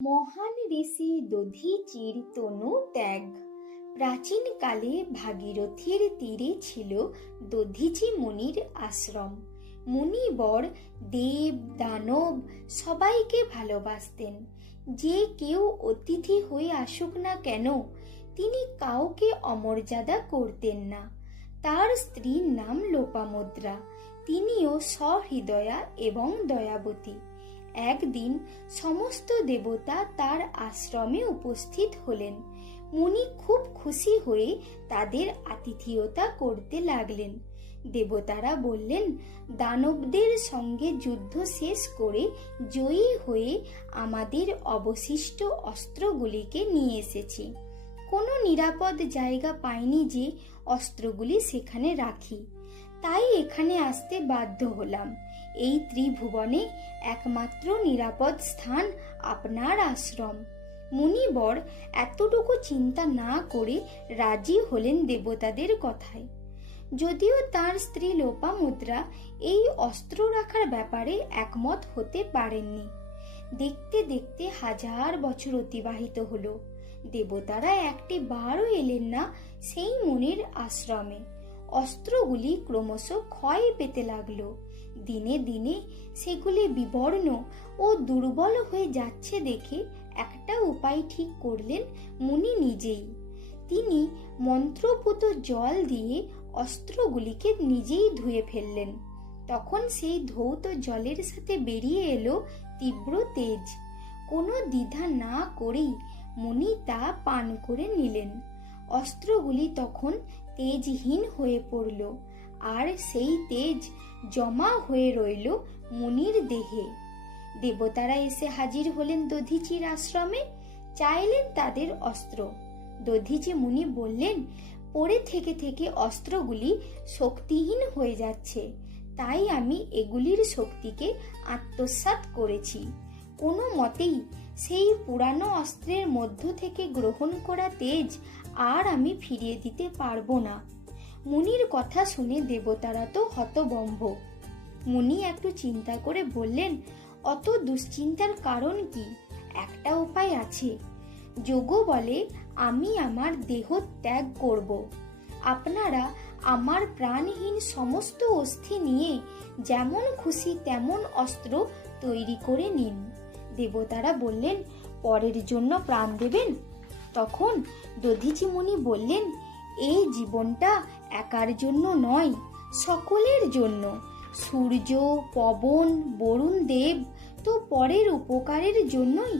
মহান ঋষি দধিচির তনু ত্যাগ। প্রাচীনকালে ভাগীরথীর তীরে ছিল দধিচি মুনির আশ্রম। মুনিবর দেব দানব সবাইকে ভালোবাসতেন। যে কেউ অতিথি হয়ে আসুক না কেন, তিনি কাউকে অমর্যাদা করতেন না। তার স্ত্রীর নাম লোপামুদ্রা। তিনিও সহৃদয়া এবং দয়াবতী। একদিন সমস্ত দেবতা তার আশ্রমে উপস্থিত হলেন। মুনি খুব খুশি হয়ে তাদের আতিথেয়তা করতে লাগলেন। দেবতারা বললেন, দানবদের সঙ্গে যুদ্ধ শেষ করে জয়ী হয়ে আমাদের অবশিষ্ট অস্ত্রগুলিকে নিয়ে এসেছি। কোনো নিরাপদ জায়গা পাইনি যে অস্ত্রগুলি সেখানে রাখি, তাই এখানে আসতে বাধ্য হলাম। এই ত্রিভুবনে একমাত্র নিরাপদ স্থান আপনার আশ্রম। মুনিবর এতটুকু চিন্তা না করে রাজি হলেন দেবতাদের কথায়। যদিও তার স্ত্রী লোপামুদ্রা এই অস্ত্র রাখার ব্যাপারে একমত হতে পারেননি। দেখতে দেখতে 1000 বছর অতিবাহিত হলো। দেবতারা একটি বারও এলেন না সেই মুনির আশ্রমে। অস্ত্রগুলি ক্রমশ ক্ষয় পেতে লাগলো। দিনে দিনে সেগুলি বিবর্ণ ও দুর্বল হয়ে যাচ্ছে দেখে একটা উপায় ঠিক করলেন মুনি নিজেই। তিনি মন্ত্রপুত জল দিয়ে অস্ত্রগুলিকে নিজেই ধুয়ে ফেললেন। তখন সেই ধৌত জলের সাথে বেরিয়ে এলো তীব্র তেজ। কোনো দ্বিধা না করেই মুনি তা পান করে নিলেন। অস্ত্রগুলি তখন তেজহীন হয়ে পড়ল, আর সেই তেজ জমা হয়ে রইল মুনির দেহে। দেবতারা এসে হাজির হলেন দধিচির আশ্রমে, চাইলেন তাদের অস্ত্র। দধিচি মুনি বললেন, পড়ে থেকে থেকে অস্ত্রগুলি শক্তিহীন হয়ে যাচ্ছে, তাই আমি এগুলির শক্তিকে আত্মসাৎ করেছি। কোনো মতেই সেই পুরানো অস্ত্রের মধ্য থেকে গ্রহণ করা তেজ আর আমি ফিরিয়ে দিতে পারবো না। মুনির কথা শুনে দেবতারা তো হতভম্ব। মুনি একটু চিন্তা করে বললেন, অত দুশ্চিন্তার কারণ কি? একটা উপায় আছে। যোগ বলে আমি আমার দেহ ত্যাগ করব। আপনারা আমার প্রাণহীন সমস্ত অস্থি নিয়ে যেমন খুশি তেমন অস্ত্র তৈরি করে নিন। দেবতারা বললেন, পরের জন্য প্রাণ দেবেন? তখন দধিচি মুনি বললেন, এই জীবনটা একার জন্য নয়, সকলের জন্য। সূর্য, পবন, বরুণ দেব তো পরের উপকারের জন্যই